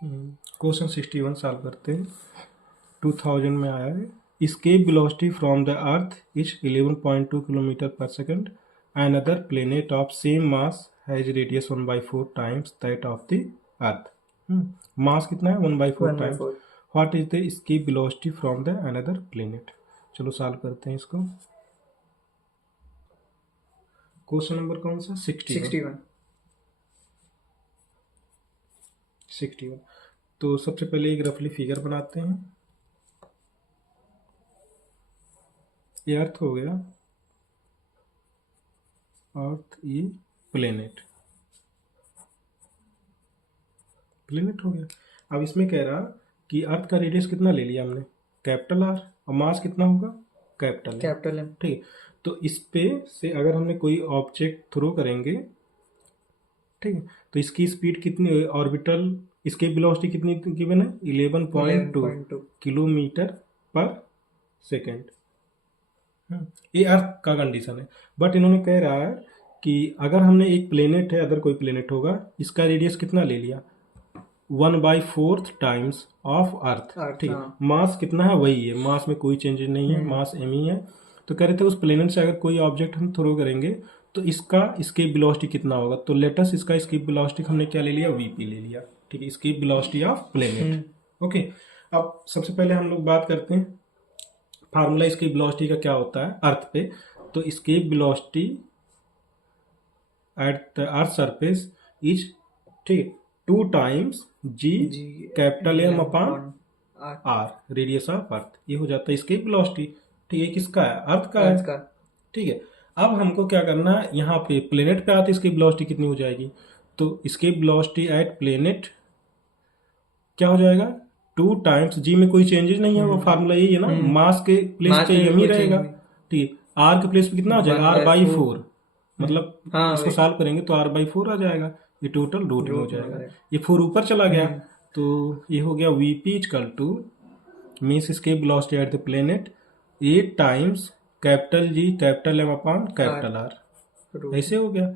Question 61 solve करते हैं। 2000 में आया है। Escape velocity from the Earth is 11.2 kilometre पर second. Another planet of same mass has radius 1/4 times that of the Earth. मास कितना है? 1/4 times. What is the escape velocity from the another planet? चलो solve करते हैं इसको। Question number कौन सा? 61। तो सबसे पहले एक रफली फिगर बनाते हैं। ये अर्थ हो गया, अर्थ ये प्लेनेट हो गया। अब इसमें कह रहा कि अर्थ का रेडियस कितना ले लिया हमने? कैपिटल आर, और मास कितना होगा? Capital M. ठीक है, तो इस पे से अगर हमने कोई ऑब्जेक्ट थ्रो करेंगे, ठीक है, तो इसकी स्पीड कितनी, ऑर्बिटल इसके वेलोसिटी कितनी गिवन है? 11.2 किलोमीटर पर सेकेंड। ये अर्थ का कंडीशन है। बट इन्होंने कह रहा है कि अगर हमने एक प्लेनेट है, अगर कोई प्लेनेट होगा, इसका रेडियस कितना ले लिया? 1/4 टाइम्स ऑफ अर्थ। ठीक है, मास कितना है? वही है, मास में कोई चेंजेस नहीं है, मास एम ही है। तो कह रहे थे उस प्लेनेट से अगर कोई ऑब्जेक्ट हम थ्रो करेंगे तो इसका स्केप वेलोसिटी कितना होगा? तो लेटेस्ट इसका स्केप वेलोसिटी हमने क्या ले लिया? वीपी ले लिया। ठीक है, escape velocity of planet. Okay, अब सबसे पहले हम लोग बात करते हैं फार्मूला स्केप वेलोसिटी का क्या होता है अर्थ पे। तो escape velocity at the earth surface is, ठीक, 2 times G capital M upon R, radius of earth. ये हो जाता है स्केप वेलोसिटी। ठीक है, किसका है? अर्थ का है। ठीक है, अब हमको क्या करना है, यहाँ पे प्लेनेट पे आते इसकी वेलोसिटी कितनी हो जाएगी? तो इसकी वेलोसिटी एट प्लेनेट क्या हो जाएगा? 2 टाइम्स जी में कोई चेंजेस नहीं है, वो फार्मूला यही है ना, मास के प्लेस पे यही रहेगा। ठीक है, आर के प्लेस पे कितना आ जाएगा? r/4, मतलब इसको सॉल्व करेंगे तो r/4 आ जाएगा। ये टोटल रूट में हो जाएगा, ये 4 ऊपर चला गया, तो ये हो गया Vp equal to means escape velocity at the planet 8 times capital G capital M upon capital R. ऐसे हो गया।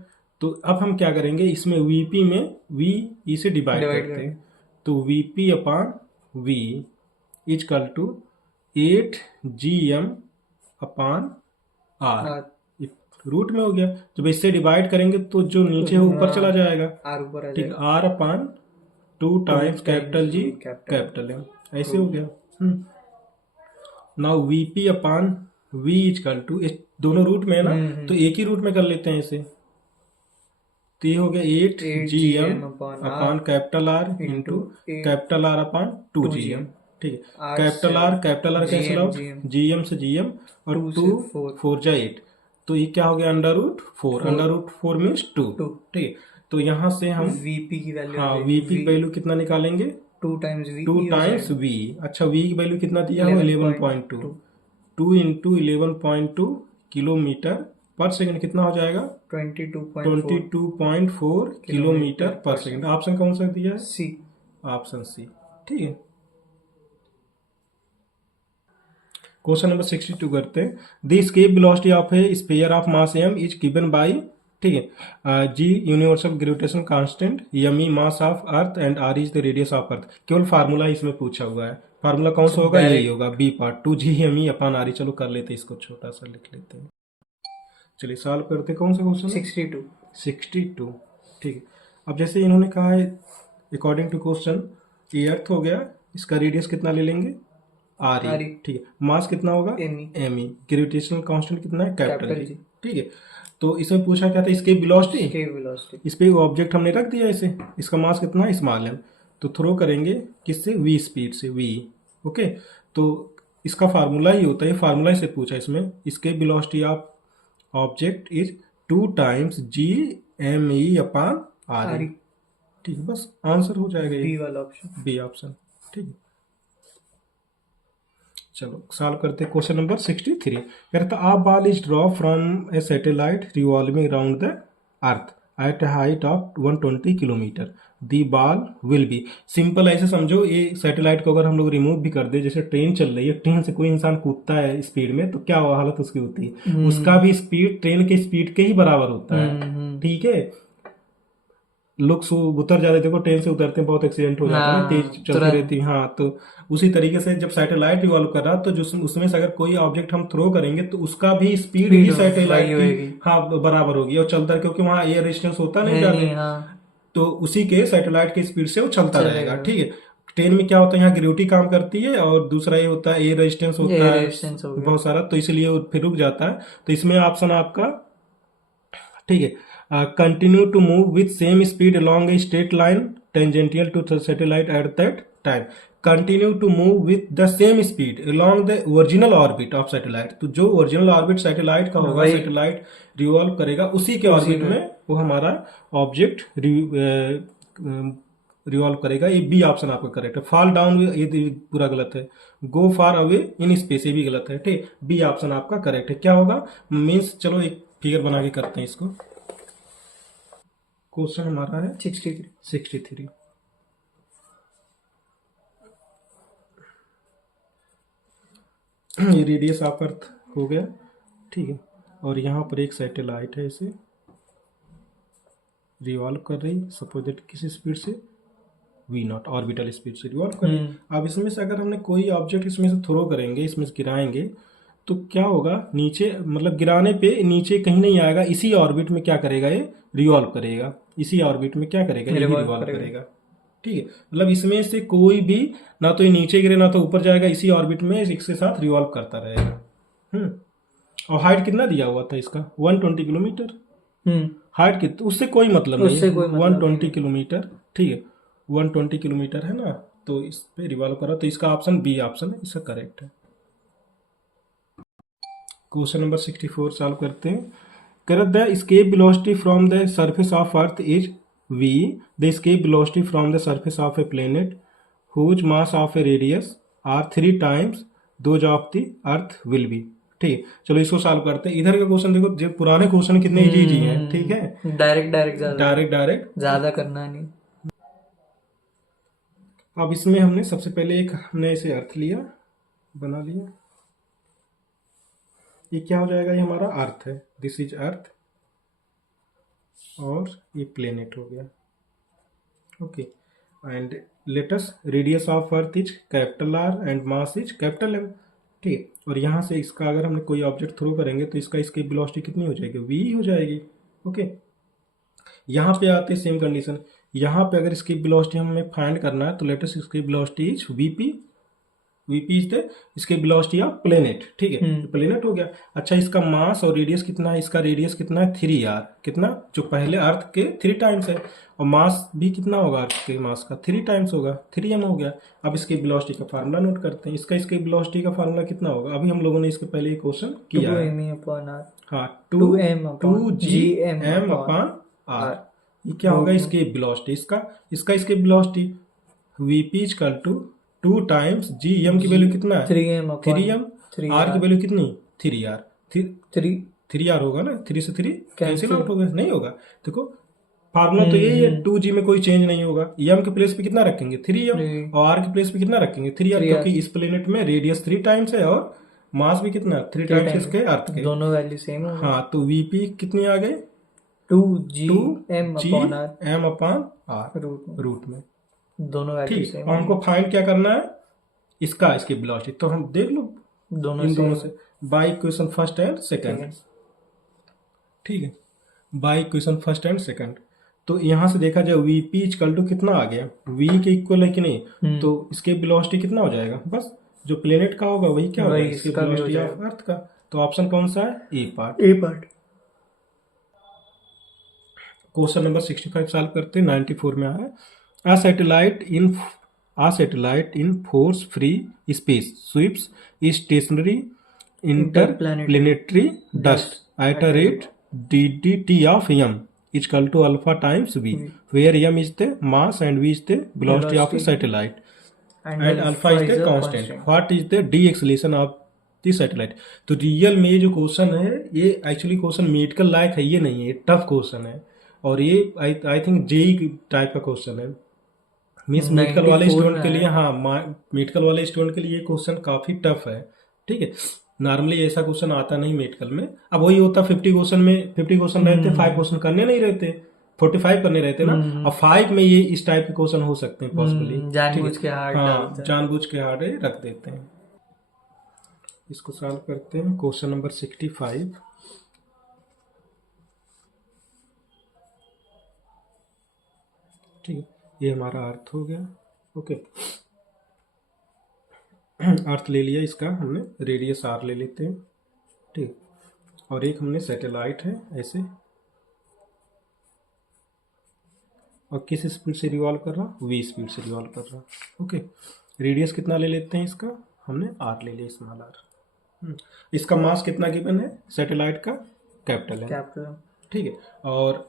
तो अब हम क्या करेंगे, इसमें Vp में V से डिवाइड करते हैं, तो Vp upon V equal to 8gm upon R, root में हो गया। जब इससे डिवाइड करेंगे तो जो नीचे है ऊपर चला जाएगा, ठीक, R upon 2 times capital G capital M, ऐसे हो गया। Now Vp upon V equal to, दोनों रूट में है ना, तो एक ही रूट में कर लेते हैं इसे। तो ये हो गया 8gm upon capital are into capital R upon 2gm। ठीक है, capital R cancel out, gm से gm, और 2 4 जा 8, तो ये क्या हो गया? Under root 4 means 2। ठीक है, तो यहाँ से हम Vp की वैल्यू, हाँ, Vp की वैल्यू कितना निकालेंगे? 2 टाइम्स V। अच्छा, V की वैल्यू कितना दिया हो? 11.2, 2 इंटू 11.2 किलोमीटर पर सेकंड कितना हो जाएगा? 22.4 किलोमीटर पर सेकंड। ऑप्शन कौन सा दिया है? C, option C. ठीक है, क्वेश्चन नंबर 62 करते हैं। The escape velocity of a sphere of mass m is given by, ठीक है, G universal gravitation constant, M mass of earth and R is the radius of earth. केवल formula इसमें पूछा हुआ है। फार्मूला कौन सा होगा? यही होगा, B part 2g upon are. चलो कर लेते हैं इसको, छोटा सा लिख लेते हैं। चलिए सॉल्व करते हैं। कौन सा क्वेश्चन? 62। ठीक है, अब जैसे इन्होंने कहा है अकॉर्डिंग टू क्वेश्चन, ये अर्थ हो गया, इसका रेडियस कितना ले लेंगे? R E. ठीक है, मास कितना होगा? M E. ग्रेविटेशनल कांस्टेंट कितना है? Capital G. ठीक है, तो इसमें पूछा क्या था? इसके वेलोसिटी। इस पे ऑब्जेक्ट हमने रख दिया इसे, इसका मास कितना है? Small M. तो थ्रो करेंगे किससे? वी स्पीड से, वी। ओके, तो इसका फार्मूला ही होता है, फार्मूला से पूछा इसमें, इसके velocity of object is 2 times G M E upon R. ठीक है, बस आंसर हो जाएगा बी वाला ऑप्शन, बी ऑप्शन। ठीक है, चलो सॉल्व करते हैं। क्वेश्चन नंबर 63 कहता है, a ball is drop from A satellite revolving around the earth at A height of 120 kilometre, the ball will be. Simple ऐसे समझो, ये सैटेलाइट को अगर हम लोग रिमूव भी कर दे, जैसे ट्रेन चल रही है, ट्रेन से कोई इंसान कूदता है स्पीड में, तो क्या हालत उसकी होती है? उसका भी स्पीड ट्रेन के स्पीड के ही बराबर होता है। ठीक है, लोग उतर जाते, देखो ट्रेन से उतरते हैं, बहुत एक्सीडेंट हो जाता है ना, तेज चलती तुरंत। रहती है। हाँ, तो उसी तरीके से जब सैटेलाइट रिवॉल्व कर रहा, तो जो उसमें से अगर कोई ऑब्जेक्ट हम थ्रो करेंगे तो उसका भी स्पीड ही स्पीड सैटेलाइट वही की होएगी। हाँ बराबर होगी और चलता है, क्योंकि वहाँ एयर रेजिस्टेंस होता नहीं है ज्यादा, नहीं, हाँ तो उसी के सैटेलाइट के स्पीड से वो चलता रहेगा। चलेगा। ठीक है। ट्रेन में क्या होता है, यहाँ ग्रेविटी काम करती है और दूसरा ये होता है एयर रेजिस्टेंस एयर होता है रेजिस्टेंस हो गया। बहुत सारा, तो इसलिए वो फिर रुक जाता है। तो इसमें ऑप्शन आपका ठीक है, continue to move with same speed along a straight line tangential to satellite at that time. Continue to move with the same speed along the original orbit of satellite, तो जो ओरिजिनल ऑर्बिट सैटेलाइट का होगा, वही satellite revolve करेगा उसी के उसी orbit में। में वो हमारा ऑब्जेक्ट रिवॉल्व करेगा। ये बी ऑप्शन आपका करेक्ट है। फॉल डाउन ये पूरा गलत है। गो फार अवे इन स्पेस ये भी गलत है। ठीक, बी ऑप्शन आपका करेक्ट है। क्या होगा मीन्स, चलो एक फिगर बना के करते हैं इसको। क्वेश्चन हमारा है 63। ये रेडियस ऑफ अर्थ हो गया। ठीक है, और यहाँ पर एक सैटेलाइट है, इसे रिवॉल्व कर रही, सपोज दैट किस स्पीड से, v0 ऑर्बिटल स्पीड से रिवॉल्व कर रही। अब इसमें से अगर हमने कोई ऑब्जेक्ट इसमें से थ्रो करेंगे, इसमें से गिराएंगे, तो क्या होगा, नीचे मतलब गिराने पे नीचे कहीं नहीं आएगा, इसी ऑर्बिट में क्या करेगा, ये रिवॉल्व करेगा। इसी ऑर्बिट में क्या करेगा, ये भी रिवॉल्व करेगा। ठीक है, मतलब इसमें से कोई भी ना तो ये नीचे गिरे ना तो ऊपर जाएगा, इसी ऑर्बिट में इसके साथ रिवॉल्व करता रहेगा। और हाइट कितना दिया हुआ था इसका, 120 किलोमीटर। हाइट की तो उससे कोई मतलब नहीं उससे है, कोई मतलब 120 किलोमीटर। ठीक है, 120 किलोमीटर है ना, तो इस पे रिवॉल्व करा, तो इसका ऑप्शन बी ऑप्शन है, इसका करेक्ट है। क्वेश्चन नंबर 64 सॉल्व करते हैं। Correct, the escape velocity from the surface of earth is v, the escape velocity from the surface of a planet whose mass of a radius are 3 times those of the earth will be. ठीक है, चलो इसको solve करते हैं। इधर का question देखो, जो पुराने क्वेश्चन कितने इजी हैं। ठीक है, डायरेक्ट डायरेक्ट ज्यादा करना नहीं। अब इसमें हमने सबसे पहले एक हमने इसे अर्थ लिया, बना लिया। ये क्या हो जाएगा, ये हमारा अर्थ है, दिस इज अर्थ, और ये प्लेनेट हो गया। Okay, and let's radius of earth is capital R and mass is capital M. ठीक, और यहाँ से इसका अगर हमने कोई ऑब्जेक्ट थ्रो करेंगे तो इसका इसकी वेलोसिटी कितनी हो जाएगी, वी हो जाएगी। ओके, यहाँ पे आते सेम कंडीशन, यहाँ पे अगर इसकी वेलोसिटी हमें फाइंड करना है तो लेटेस्ट इसकी velocity is VP. VP is the इसकी वेलोसिटी ऑफ प्लेनेट। ठीक है, प्लेनेट हो गया। अच्छा, इसका मास और रेडियस कितना है, इसका रेडियस कितना है 3r, कितना, जो पहले अर्थ के 3 टाइम्स है, और मास भी कितना होगा, अर्थ के मास का 3 टाइम्स होगा, 3m हो गया। अब इसकी वेलोसिटी का फार्मूला नोट करते हैं। इसकी वेलोसिटी का फार्मूला कितना होगा, अभी हम लोगों ने इसके पहले क्वेश्चन किया है। हाँ, 2m/r। ये क्या होगा, इसकी वेलोसिटी, इसकी velocity VP equal to 2 times G. M की वैल्यू कितना है, 3m। आर की वैल्यू कितनी, 3r। 3r होगा ना, 3 से 3 कैंसिल आउट होगा, नहीं होगा। देखो फार्मूला तो यही है, 2g में कोई चेंज नहीं होगा। एम के प्लेस पे कितना रखेंगे, 3m, और आर के प्लेस पे कितना रखेंगे, 3r, क्योंकि इस प्लेनेट में रेडियस 3 टाइम्स है और मास भी कितना, 3 टाइम्स इसके अर्थ के, दोनों वैल्यू सेम है। हाँ, तो वीपी कितनी आ गई, 2gm/r रूट में, दोनों वैल्यू ठीक। सेम। और हमको फाइंड क्या करना है, इसकी वेलोसिटी, तो हम देख लो इन दोनों से by equation first and second. ठीक है, by equation first and second. तो यहां से देखा जाए वीपी इक्वल टू कितना आ गया, वी के इक्वल है कि नहीं, तो इसके वेलोसिटी कितना हो जाएगा, बस जो प्लेनेट का होगा वही क्या होगा, इसकी वेलोसिटी ऑफ अर्थ का। तो ऑप्शन कौन सा है, ए पार्ट। क्वेश्चन नंबर 65 सॉल्व करते हैं। 94 में आया, A satellite in force free space sweeps stationary interplanetary dust at a rate dt of m is equal to alpha times v, where m is the mass and v is the velocity of the satellite and alpha is the constant. What is the deceleration of the satellite? तो real में ये जो question है, ये actually question medical लायक है, ये नहीं है, ये टफ क्वेश्चन है, और ये आई थिंक जेई टाइप का क्वेश्चन है। मीन्स मेडिकल वाले स्टूडेंट के लिए, हाँ, मेडिकल वाले स्टूडेंट के लिए ये क्वेश्चन काफी टफ है। ठीक है, नॉर्मली ऐसा क्वेश्चन आता नहीं मेडिकल में। अब वही होता 50 क्वेश्चन में 50 क्वेश्चन रहते, 5 क्वेश्चन करने नहीं रहते, 45 करने रहते ना, और 5 में ये इस टाइप के क्वेश्चन हो सकते हैं पॉसिबली। जानबूझ के हार्ड हाँ, डालते हैं। जानबूझ के हार्ड रख देते हैं। इसको सॉल्व करते हैं। Question number 65। ठीक है, ये हमारा अर्थ हो गया। ओके, अर्थ ले लिया इसका हमने, रेडियस आर ले लेते हैं। ठीक, और एक हमने सैटेलाइट है ऐसे, और किस स्पीड से रिवॉल्व कर रहा, v स्पीड से रिवॉल्व कर रहा। ओके, रेडियस कितना ले लेते हैं इसका, हमने r ले लिया, स्मॉल r। इसका मास कितना गिवन है सैटेलाइट का, कैपिटल है। ठीक है, और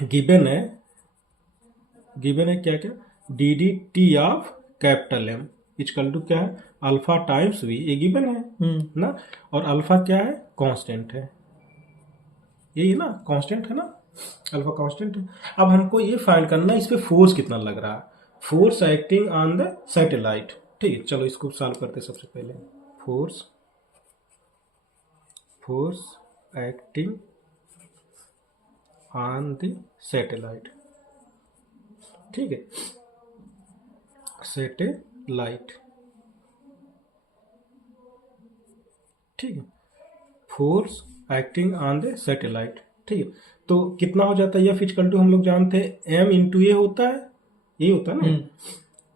गिवन है क्या क्या, D D T of capital M equal to क्या है, अल्फा टाइम्स वी, ये गिवन है ना, और अल्फा क्या है, कांस्टेंट है, यही ना, कांस्टेंट है ना, अल्फा कांस्टेंट है। अब हमको ये फाइंड करना है इस पे फोर्स कितना लग रहा है, force acting on the satellite. ठीक है, चलो इसको सॉल्व करते हैं। सबसे पहले force acting on the satellite. ठीक है, सैटेलाइट, ठीक है, force acting on the satellite. ठीक है, तो कितना हो जाता है, यह फिजिकल टू हम लोग जानते हैं m इंटू ए होता है, ये होता है ना,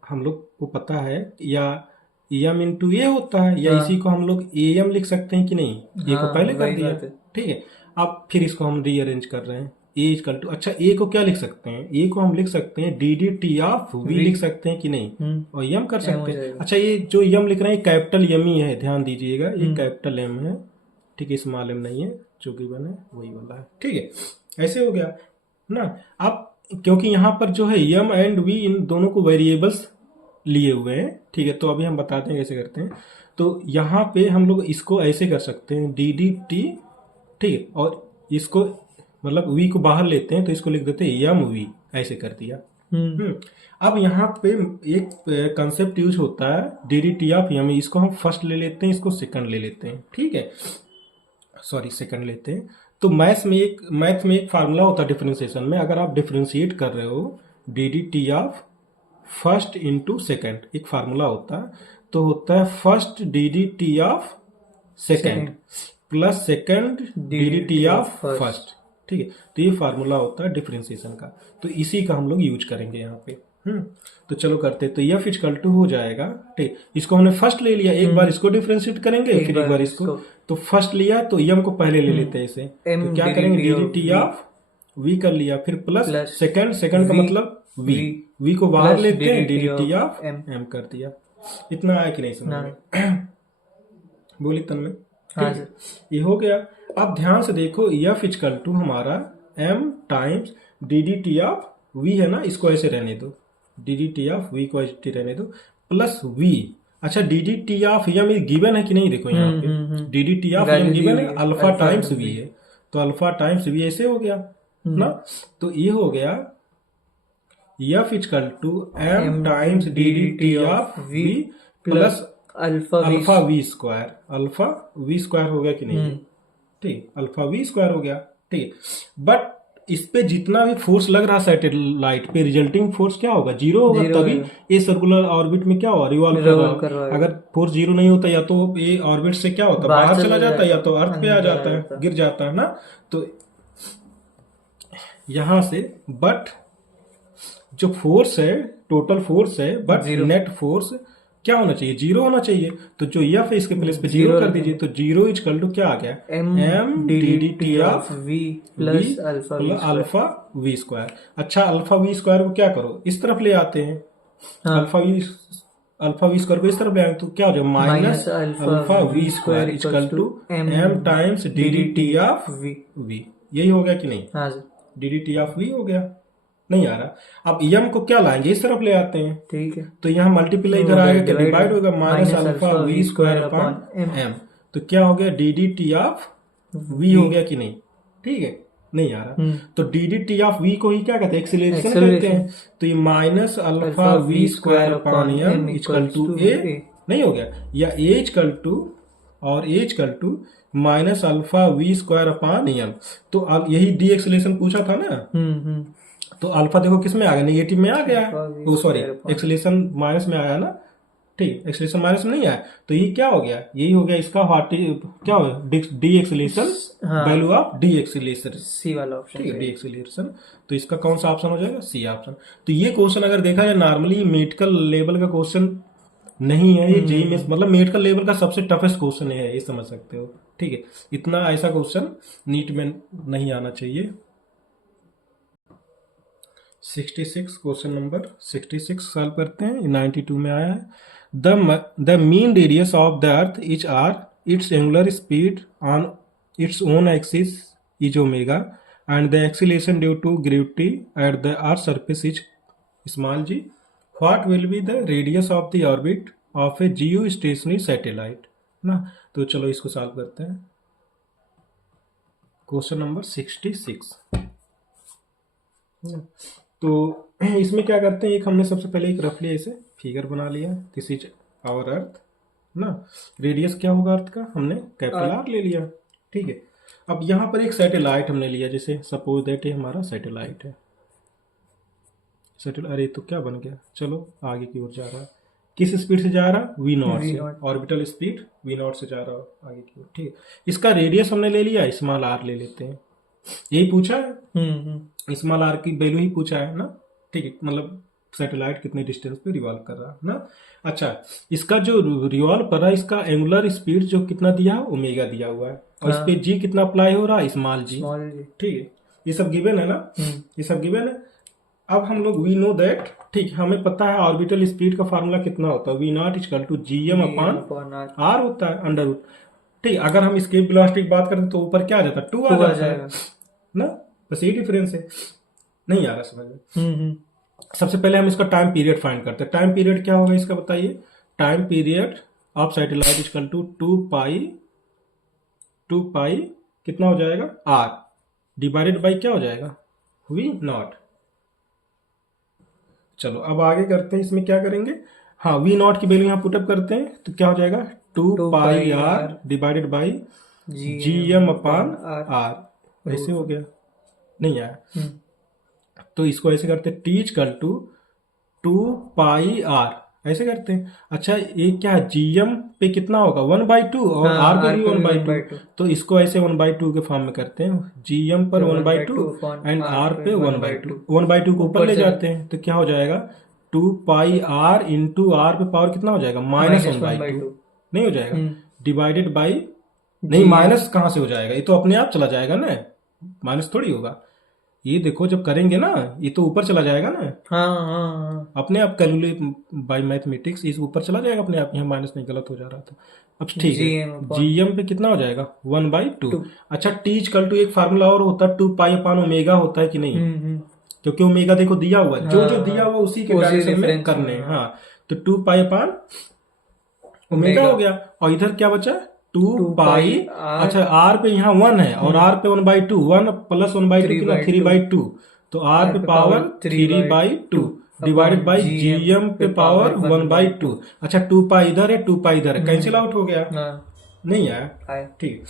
हम लोग को पता है, या m इंटू ए होता है, या इसी को हम लोग am लिख सकते हैं कि नहीं, ये को पहले कर दिया। ठीक है, अब फिर इसको हम रीअरेंज कर रहे हैं, ए इक्वल टू, अच्छा ए को क्या लिख सकते हैं, ए को हम लिख सकते हैं D D T of V लिख सकते हैं कि नहीं, और यम कर सकते हैं। अच्छा, ये जो यम लिख रहे हैं कैपिटल यम ही है, ध्यान दीजिएगा, ये कैपिटल एम है। ठीक है, स्मॉल एम नहीं है, जो गिवन है वही वाला है। ठीक है, ऐसे हो गया ना। अब क्योंकि यहाँ पर जो है यम एंड वी, इन दोनों को वेरिएबल्स लिए हुए हैं। ठीक है, तो अभी हम बताते हैं कैसे करते हैं। तो यहाँ पे हम लोग इसको ऐसे कर सकते हैं, डी डी टी, ठीक है, और इसको मतलब वी को बाहर लेते हैं, तो इसको लिख देते हैं यम वी, ऐसे कर दिया। अब यहाँ पे एक कंसेप्ट यूज होता है डी डी टी ऑफ यम, इसको हम फर्स्ट ले लेते हैं, इसको सेकंड ले लेते हैं। ठीक है, सॉरी, सेकंड लेते हैं। तो मैथ में एक फार्मूला होता है डिफरेंशिएशन में, अगर आप डिफरेंशिएट कर रहे हो D D T of first into second, एक फार्मूला होता है, तो होता है first D D T of second plus second D D T of first. ठीक है, तो ये फार्मूला होता है डिफरेंशिएशन का, तो इसी का हम लोग यूज करेंगे यहाँ पे। तो चलो करते, तो यह इक्वल टू हो जाएगा। ठीक, इसको हमने फर्स्ट ले लिया, एक बार इसको डिफरेंशिएट करेंगे, फिर एक बार इसको, तो फर्स्ट लिया तो यम को पहले ले लेते हैं इसे, तो क्या करेंगे, D D T of V कर लिया, फिर प्लस सेकंड का मतलब वी को बाहर लेते हैं, D D T of M कर दिया। इतना आया कि नहीं समझ में, बोली तन्मय? ये हो गया। अब ध्यान से देखो, यह इक्वल टू हमारा m times D D T of V है ना, इसको ऐसे रहने दो, D D T of V को ऐसे रहने दो, प्लस वी। अच्छा, D D T of M given है कि नहीं, देखो यहाँ पे D D T of M given है, अल्फा टाइम्स वी है, तो अल्फा टाइम्स वी ऐसे हो गया ना। तो ये हो गया F equal to m times D D T of V plus alpha V square, alpha V square हो गया कि नहीं, ठीक, अल्फा वी स्क्वायर हो गया। ठीक, बट इस पे जितना भी फोर्स लग रहा सैटेलाइट पे, रिजल्टिंग फोर्स क्या होगा, जीरो होगा, तभी ये सर्कुलर ऑर्बिट में क्या होगा, रिवॉल्व कर रहा है। अगर फोर्स जीरो नहीं होता, या तो ये ऑर्बिट से क्या होता, बाहर चला जाता है, या तो अर्थ पे आ जाता है, गिर जाता है ना। तो यहां से, बट जो फोर्स है, टोटल फोर्स है, बट नेट फोर्स क्या होना चाहिए, जीरो होना चाहिए। तो जो यफ है इसके प्लेस पे जीरो कर दीजिए, तो जीरो इक्वल टू क्या आ गया, m D D T of v plus alpha V square. अच्छा, अल्फा वी स्क्वायर को क्या करो, इस तरफ ले आते हैं, अल्फा वी स्क्वायर को इस तरफ ले आए, तो क्या हो जाएगा, minus alpha V square equal to m times D D T of v। यही हो गया कि नहीं, D D T of v हो गया, नहीं आ रहा। अब यम को क्या लाएंगे, इस तरफ ले आते हैं, ठीक है, तो यहाँ मल्टीप्लाई इधर आएगा, क्या डिवाइड होगा, minus alpha V square upon M, तो क्या हो गया, D D T of V हो गया कि नहीं, ठीक है, नहीं आ रहा। तो D D T of V को ही क्या कहते हैं, एक्सीलरेशन कहते हैं। तो ये minus alpha V square upon M equal to A नहीं हो गया, या ए इक्वल टू, और A equal to minus alpha V square upon M. तो अब यही डी एक्सेलेरेशन पूछा था ना, तो अल्फा देखो किस में आ गया, नेगेटिव में आ गया, वो सॉरी एक्सेलेरेशन माइनस में आया ना, ठीक, एक्सेलेरेशन माइनस में नहीं आया, तो ये क्या हो गया, यही हो गया इसका क्या हो गया, D acceleration, value of D acceleration, C वाला ऑप्शन, ठीक है, डी एक्सेलेरेशन। तो इसका कौन सा ऑप्शन हो जाएगा, सी ऑप्शन। तो ये क्वेश्चन अगर देखा जाए नॉर्मली मेडिकल लेवल का क्वेश्चन नहीं है, ये जेई में मतलब मेडिकल लेवल का सबसे टफेस्ट क्वेश्चन है, ये समझ सकते हो, ठीक है। इतना ऐसा क्वेश्चन नीट में नहीं आना चाहिए। 66 क्वेश्चन नंबर 66 सॉल्व करते हैं, 92 में आया है। The mean radius of the earth is R, it's angular speed on its own axis is omega and the acceleration due to gravity at the earth surface is small G. What will be the radius of the orbit of a geo stationary satellite ना। तो चलो इसको solve करते हैं। Question number 66। तो इसमें क्या करते हैं, एक हमने सबसे पहले एक रफली ऐसे फिगर बना लिया, दिस इज आवर अर्थ ना। रेडियस क्या होगा अर्थ का, हमने कैपिटल आर ले लिया, ठीक है। अब यहाँ पर एक सैटेलाइट हमने लिया, जैसे सपोज दैट ये हमारा सैटेलाइट है। अरे तो क्या बन गया, चलो आगे की ओर जा रहा है, किस स्पीड से जा रहा, वी नॉट से, ऑर्बिटल स्पीड वी नॉट से जा रहा है आगे की ओर, ठीक है। इसका रेडियस हमने ले लिया, स्मॉल आर ले लेते हैं, यही पूछा है, स्मॉल आर की वैल्यू ही पूछा है ना, ठीक है, मतलब सैटेलाइट कितने डिस्टेंस पे रिवॉल्व कर रहा है ना। अच्छा, इसका जो रिवॉल्व कर रहा है, इसका एंगुलर स्पीड जो कितना दिया है, ओमेगा दिया हुआ है, और इस पे जी कितना अप्लाई हो रहा है, स्मॉल जी, ठीक है। ये सब गिवन है ना, ये सब गिवन है। अब हम लोग वी नो दैट, ठीक, हमें पता है ऑर्बिटल स्पीड का फार्मूला कितना होता है, V not equal to G M upon R होता है, अंडर रूट, ठीक। अगर हम स्केप वेलोसिटी की बात करें तो ऊपर क्या आ जाता है, 2 आ जाता है ना, बस ये डिफरेंस है, नहीं आ रहा समझ में। सबसे पहले हम इसका टाइम पीरियड फाइंड करते हैं। टाइम पीरियड क्या होगा इसका बताइए, time period of satellite equal to 2 pi कितना हो जाएगा, आर डिवाइडेड बाई क्या हो जाएगा, वी नॉट। चलो अब आगे करते हैं, इसमें क्या करेंगे, हाँ वी नॉट की वैल्यू यहाँ पुटअप करते हैं, तो क्या हो जाएगा, 2 pi R divided by G M upon R, ऐसे हो गया, नहीं आया। तो इसको ऐसे करते हैं, T equal to 2 pi R, ऐसे करते हैं। अच्छा, ये क्या जीएम पे कितना होगा, 1/2, और आर पे भी 1/2, तो इसको ऐसे 1/2 के फॉर्म में करते हैं, जीएम पर 1/2 एंड आर पे 1/2, 1/2 को ऊपर ले जाते हैं, तो क्या हो जाएगा, 2 पाई आर इंटू आर पे पावर कितना हो जाएगा, -1/2, नहीं हो जाएगा, डिवाइडेड बाई, नहीं माइनस कहाँ से हो जाएगा, ये तो अपने आप चला जाएगा ना, माइनस थोड़ी होगा, ये देखो जब करेंगे ना ये तो ऊपर चला जाएगा ना, हाँ। अपने आप कैलकुलेट बाय मैथमेटिक्स इस ऊपर चला जाएगा अपने आप, यहाँ माइनस नहीं, गलत हो जा रहा था। अब ठीक है, जीएम पे कितना हो जाएगा, 1/2। अच्छा, टी इक्वल टू एक फार्मूला और होता है, 2 पाई अपान ओमेगा होता है कि नहीं, क्योंकि ओमेगा देखो दिया हुआ है, जो दिया हुआ उसी के डायरेक्शन में करने हैं, हाँ। तो 2 पाई अपान ओमेगा हो गया, और इधर क्या बचा, 2 पाई, अच्छा आर पे यहाँ 1 है और आर पे 1/2, 1 प्लस 1/2 कितना, 3/2, तो आर पे पावर 3/2 डिवाइडेड बाई जीएम पे पावर 1/2। अच्छा, 2 पाई इधर है, 2 पाई इधर है, कैंसिल आउट हो गया, नहीं आया, ठीक।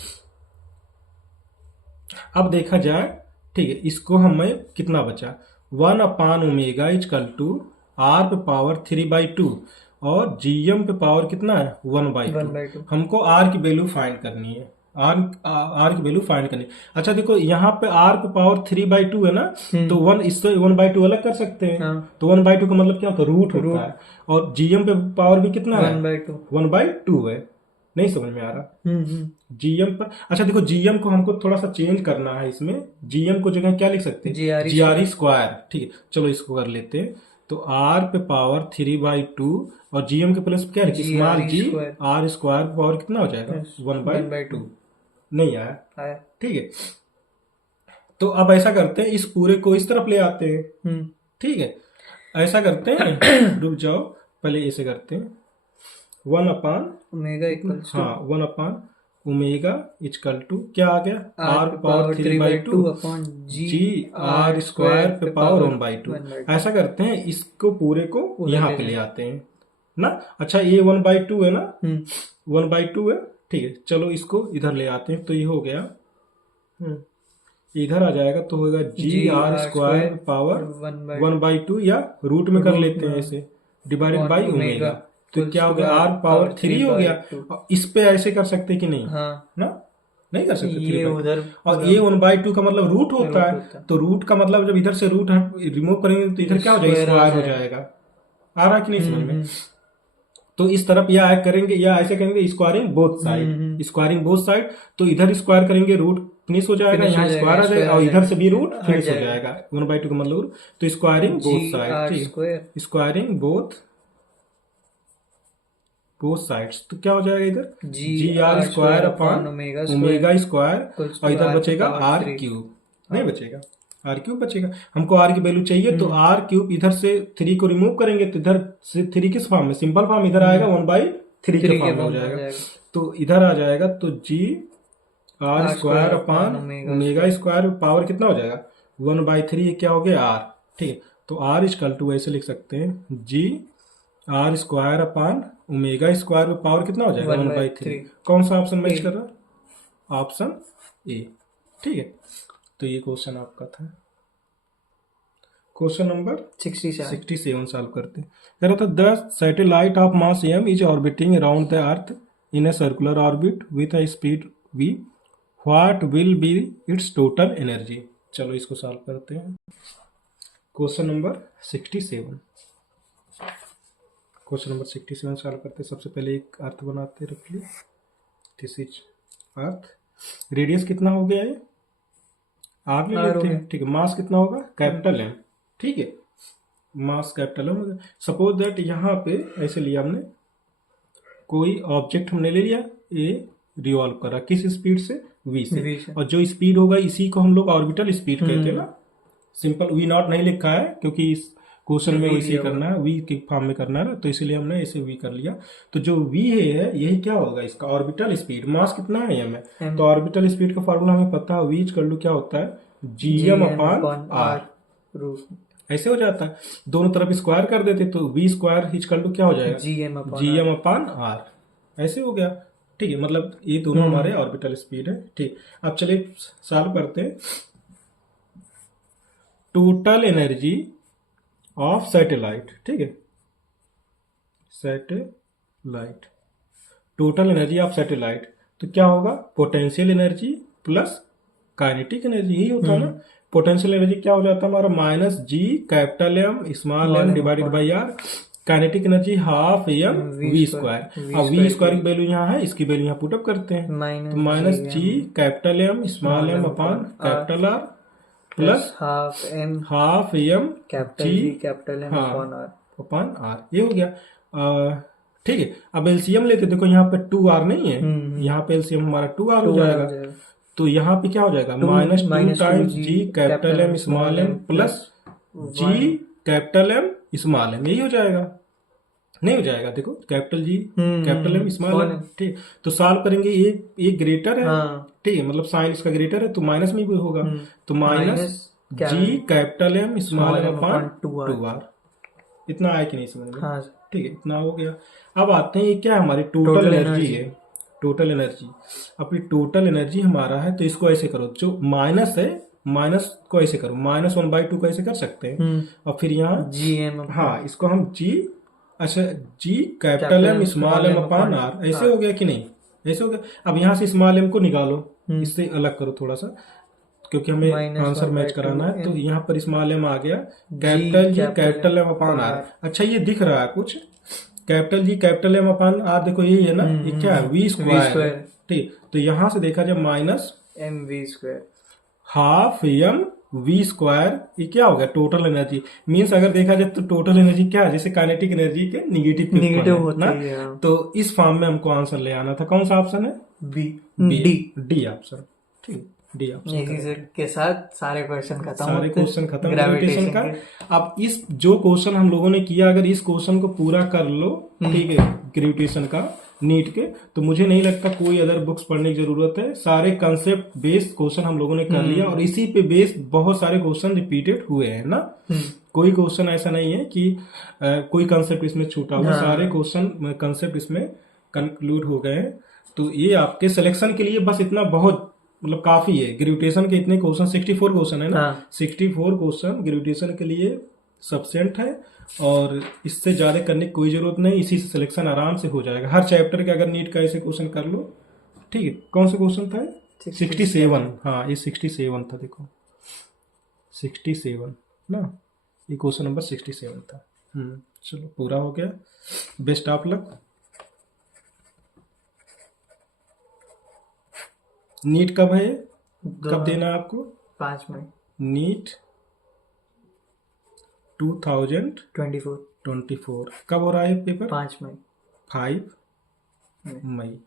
अब देखा जाए, ठीक है, इसको हमें कितना बचा, 1 upon omega equal to R पे पावर 3/2 और जीएम पे पावर कितना है, 1/2। हमको आर की वैल्यू फाइंड करनी है, आर की वैल्यू फाइंड करनी है। अच्छा देखो, यहाँ पे आर पे पावर 3/2 है ना, तो 1 इससे 1/2 अलग कर सकते हैं, तो 1/2 का मतलब क्या होता है, रूट होता है, और जीएम पे पावर भी कितना है, 1/2 है, नहीं समझ में आ रहा, जीएम पर। अच्छा देखो, जीएम को हमको थोड़ा सा चेंज करना है, इसमें जीएम को जगह क्या लिख सकते हैं, जीआरई स्क्वायर, ठीक है। चलो इसको कर लेते हैं, तो आर पे पावर 3/2 और जीएम के प्लस क्या है, small G, R square power कितना हो जाएगा, 1/2, नहीं आया, ठीक है। तो अब ऐसा करते हैं, इस पूरे को इस तरफ ले आते हैं, ठीक है, ऐसा करते हैं, रुक जाओ, पहले ऐसे करते हैं, 1 अपान ओमेगा इक्वल, हाँ 1 अपान ओमेगा इक्वल टू क्या आ गया, R power 3/2 upon G R square पे पावर 1/2। ऐसा करते हैं, इसको पूरे को यहाँ पे ले आते हैं ना। अच्छा, ये 1/2 है ना, 1/2 है, ठीक है, चलो इसको इधर ले आते हैं, तो ये हो गया, इधर आ जाएगा तो होगा जी आर स्क्वायर पावर 1/2 या रूट में कर लेते हैं ऐसे, डिवाइडेड बाई ओमेगा। तो क्या हो गया, आर पावर 3 हो गया। और इस पे ऐसे कर सकते हैं कि नहीं, हाँ, ना नहीं कर सकते, ये उधर और ये 1/2 का मतलब रूट होता है, तो रूट का मतलब जब इधर से रूट रिमूव करेंगे तो इधर क्या हो जाएगा, स्क्वायर हो जाएगा। आ रहा है कि नहीं समझ में? तो इस तरफ या करेंगे या ऐसे करेंगे, squaring both side, squaring both side, तो इधर स्क्वायर करेंगे रूट फिनिश हो जाएगा, यहाँ स्क्वायर आ जाएगा और इधर से भी रूट फिनिश हो जाएगा, 1/2 का मतलब, तो स्क्वायरिंग बोथ साइड, ठीक, स्क्वायरिंग बोथ साइड्स, तो क्या हो जाएगा इधर G R square upon omega square, और इधर बचेगा आर क्यूब, नहीं बचेगा, आर क्यूब बचेगा। हमको आर की वैल्यू चाहिए, तो आर क्यूब इधर से 3 को रिमूव करेंगे तो इधर से 3 किस फॉर्म में, सिंपल फॉर्म, इधर आएगा 1/3 के फॉर्म में हो जाएगा, तो इधर आ जाएगा, तो G R square upon omega square power कितना हो जाएगा 1/3, क्या हो गया आर, ठीक है। तो आर इक्वल टू ऐसे लिख सकते हैं, G R square upon omega square power कितना हो जाएगा 1/3। कौन सा ऑप्शन मैच कर रहा है, ऑप्शन ए, ठीक है। तो ये क्वेश्चन आपका था। क्वेश्चन नंबर 67 सॉल्व करते हैं। कह रहा था the satellite of mass m is orbiting around the earth in a circular orbit with a speed v, what will B it's total energy. चलो इसको सॉल्व करते हैं। Question number 67, question number 67 solve करते हैं। सबसे पहले एक अर्थ बनाते, रख ली, दिस इज अर्थ, रेडियस कितना हो गया है, आर ले लेते हैं, ठीक है। मास कितना होगा, कैपिटल एम, ठीक है, मास कैपिटल एम होगा। सपोज दैट यहाँ पे ऐसे लिया हमने, कोई ऑब्जेक्ट हमने ले लिया, ये रिवॉल्व करा किस स्पीड से, v से, और जो स्पीड होगा इसी को हम लोग ऑर्बिटल स्पीड कहते हैं ना। सिंपल v नॉट नहीं लिखा है क्योंकि इस क्वेश्चन में इसी करना है, v के फॉर्म में करना है ना, तो इसलिए हमने ऐसे v कर लिया। तो जो v है यही क्या होगा, इसका ऑर्बिटल स्पीड, मास कितना है m है, तो ऑर्बिटल स्पीड का फॉर्मूला हमें पता है, v इक्वल टू क्या होता है, gm अपॉन r, ऐसे हो जाता है। दोनों तरफ स्क्वायर कर देते तो v स्क्वायर इक्वल टू क्या हो जाएगा, gm अपॉन r, ऐसे हो गया, ठीक है। मतलब ये दोनों हमारे ऑर्बिटल स्पीड है, ठीक। अब चलिए सॉल्व करते हैं। टोटल एनर्जी ऑफ सैटेलाइट, ठीक है, satellite, total energy of satellite, तो क्या होगा, potential energy plus kinetic energy, यही होता है ना। पोटेंशियल एनर्जी क्या हो जाता है हमारा, minus G capital M small M divided by R, kinetic energy half M V square. अब वी स्क्वायर की वैल्यू यहाँ है, इसकी वैल्यू यहाँ पुटअप करते हैं, तो minus G capital M small M upon capital R plus half M G capital M upon R, ये हो गया, ठीक है। अब एलसीएम लेते, देखो यहाँ पे 2r नहीं है, यहाँ पे एलसीएम हमारा 2r हो जाएगा, तो यहाँ पे क्या हो जाएगा, minus 2 times G capital M small M plus G capital M small M, यही हो जाएगा, नहीं हो जाएगा, देखो capital G capital M small M, ठीक। तो सॉल्व करेंगे, ये ग्रेटर है, ठीक है, मतलब साइन इसका ग्रेटर है तो माइनस में भी होगा, तो minus G capital M small M upon 2r, इतना आया कि नहीं समझ में, ठीक है, इतना हो गया। अब आते हैं, ये क्या हमारी टोटल एनर्जी है, टोटल एनर्जी। अब ये टोटल एनर्जी हमारा है, तो इसको ऐसे करो, जो माइनस है माइनस को ऐसे करो, माइनस 1/2 को ऐसे कर सकते हैं, और फिर यहाँ gm, हाँ इसको हम g, अच्छा G capital M small M upon R, ऐसे हो गया कि नहीं, ऐसे हो गया। अब यहाँ से स्मॉल एम को निकालो, इससे अलग करो थोड़ा सा, क्योंकि हमें आंसर मैच कराना है, तो यहाँ पर स्मॉल एम आ गया, capital G capital M upon R. अच्छा ये दिख रहा है कुछ, capital G capital M upon R, देखो यही है ना, ये क्या है, वी स्क्वायर, ठीक। तो यहाँ से देखा जाए minus M V square half M V square, ये क्या हो गया, टोटल एनर्जी। मीन्स अगर देखा जाए तो टोटल एनर्जी क्या है, जैसे काइनेटिक एनर्जी के निगेटिव होता है, तो इस फॉर्म में हमको आंसर ले आना था। कौन सा ऑप्शन है, डी ऑप्शन, ठीक, डी ऑप्शन। इसी के साथ सारे क्वेश्चन खत्म ग्रेविटेशन का। अब इस जो क्वेश्चन हम लोगों ने किया, अगर इस क्वेश्चन को पूरा कर लो, ठीक है, ग्रेविटेशन का नीट के, तो मुझे नहीं लगता कोई अदर बुक्स पढ़ने की जरूरत है। सारे कंसेप्ट बेस्ड क्वेश्चन हम लोगों ने कर लिया, और इसी पे बेस्ड बहुत सारे क्वेश्चन रिपीटेड हुए हैं ना। कोई क्वेश्चन ऐसा नहीं है कि कोई कंसेप्ट इसमें छूटा हुआ, सारे क्वेश्चन कंसेप्ट इसमें कंक्लूड हो गए हैं। तो ये आपके सिलेक्शन के लिए बस इतना बहुत मतलब काफी है। ग्रेविटेशन के इतने क्वेश्चन 64 क्वेश्चन है ना, हाँ। 64 क्वेश्चन ग्रेविटेशन के लिए सफिशिएंट है, और इससे ज्यादा करने की कोई जरूरत नहीं। इसी से सिलेक्शन आराम से हो जाएगा। हर चैप्टर के अगर नीट का ऐसे क्वेश्चन कर लो, ठीक है। कौन सा क्वेश्चन था? 67। हाँ, ये 67 था, देखो 67 ना, ये क्वेश्चन नंबर 67 था। चलो पूरा हो गया। Best of luck. नीट कब है? कब देना है आपको? 5 मई नीट 2024 कब हो रहा है पेपर? 5 मई 5 मई।